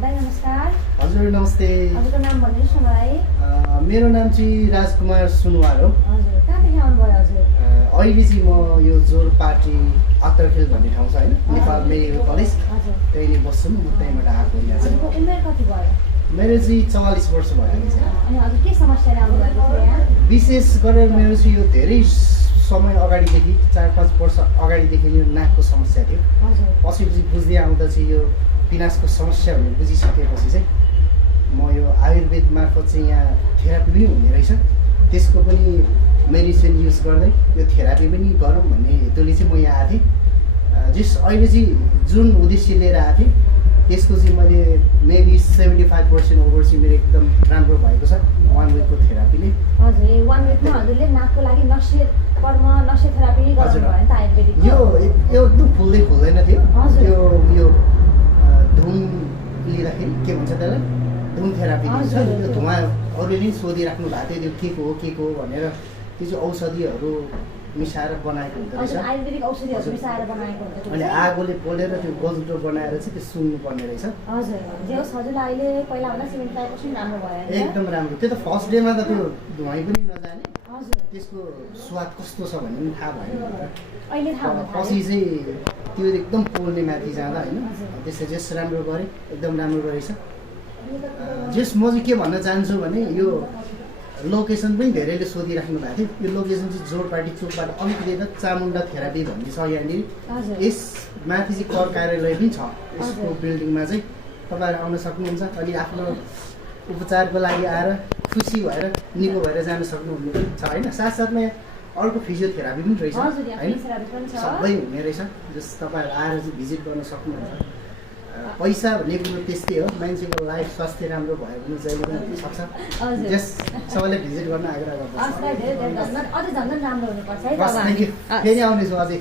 दाइ नमस्कार। हजुर नमस्ते। हजुरको नाम भन्नुहोस् न मलाई। मेरो नाम चाहिँ राजकुमार सुनवार हो। हजुर कहाँदेखि आउनुभयो हजुर? अहिले चाहिँ म यो जोरपाटी अत्तरखेल भन्ने ठाउँ छ होइन, नेपाल मेडिकल कलेज, हजुर त्यही नै बस्छु म त्यहीँबाट आएको यहाँ चाहिँ। हजुरको उमेर कति भयो? मेरो चाहिँ 44 वर्ष भयो अहिले चाहिँ। अनि हजुर के समस्याले आउनुभएको थियो यहाँ? विशेष गरेर मेरो चाहिँ यो धेरै समय अगाडिदेखि 4-5 वर्ष अगाडिदेखि यो नाकको समस्या थियो। हजुर पछि बुझ्दै आउँदा चाहिँ यो पिनासको समस्या भन्ने बुझिसकेपछि चाहिँ म यो आयुर्वेद मार्फत चाहिँ यहाँ थेरापी पनि हुने रहेछ, त्यसको पनि मेडिसिन युज गर्दै यो थेरापी पनि गरौँ भन्ने हेतुले चाहिँ म यहाँ आएको थिएँ। जस अहिले चाहिँ जुन उद्देश्य लिएर आएको थिएँ त्यसको चाहिँ मैले मेबी 75% ओभर चाहिँ मेरो एकदम राम्रो भएको छ 1 विकको थेरापीले। हजुर 1 विकमा हजुरले नाकको लागि नसे थेरापी गर्नु भयो नि त आयुर्वेदिक? यो एकदम खुल्दैन थियो। हजुर यो धुन लिँदाखेरि के भन्छ त्यसलाई, धुन थेरापी भन्छ। यो धुवा अरूले नै सोधिराख्नु भएको थियो त्यो के को हो भनेर। त्यो चाहिँ औषधिहरू मिसाएर बनाएको हुँदो रहेछ। हजुर आयुर्वेदिक औषधिहरू मिसाएर बनाएको हुन्छ अनि आगोले पोलेर त्यो गजुटो बनाएर चाहिँ त्यो सुन्नु पर्ने रहेछ। हजुर जे होस् हजुरलाई अहिले पहिलाभन्दा 75% राम्रो भयो नि? एकदम राम्रो। त्यो त फर्स्ट डेमा त त्यो धुवाई पनि नजाने, हजुर त्यसको स्वाद कस्तो छ भन्ने पनि थाहा भयो अहिले थाहा हुन पछि थाल्यो। चाहिँ त्यो एकदम पोल्ने माथि जाँदा होइन, त्यसले जस राम्रो गरेँ, एकदम राम्रो रहेछ। जस म चाहिँ के भन्न चाहन्छु भने यो लोकेसन पनि धेरैले सोधिराख्नु भएको थियो। यो लोकेसन चाहिँ जोरपाटी चोकबाट अलिकति यता चामुण्डा थेरापी भन्ने छ यहाँनिर। हजुर यस माथि चाहिँ कर कार्यालय पनि छ, यसको हजुर। बिल्डिङमा चाहिँ तपाईँहरू आउन सक्नुहुन्छ। अनि आफ्नो उपचारको लागि आएर खुसी भएर निको भएर जान सक्नुहुन्छ होइन। साथसाथमा अर्को फिजियोथेरापी पनि रहेछ हजुर यहाँ होइन, फिजियोथेरापी पनि छ। सबै हुने रहेछ। जस तपाईँहरू आएर चाहिँ भिजिट गर्न सक्नुहुन्छ। पैसा भन्ने कुरो त्यस्तै हो, मान्छेको लाइफ स्वास्थ्य राम्रो भयो भने जहिले पनि सक्छ। हजुर जस सबैले भिजिट गर्न आग्रह गर्दछु। हजुरलाई धेरै धेरै धन्यवाद। अझै झन् राम्रो हुनुपर्छ है बस थ्याङ्क यू। तपाईँ। फेरि आउनेछु अझै।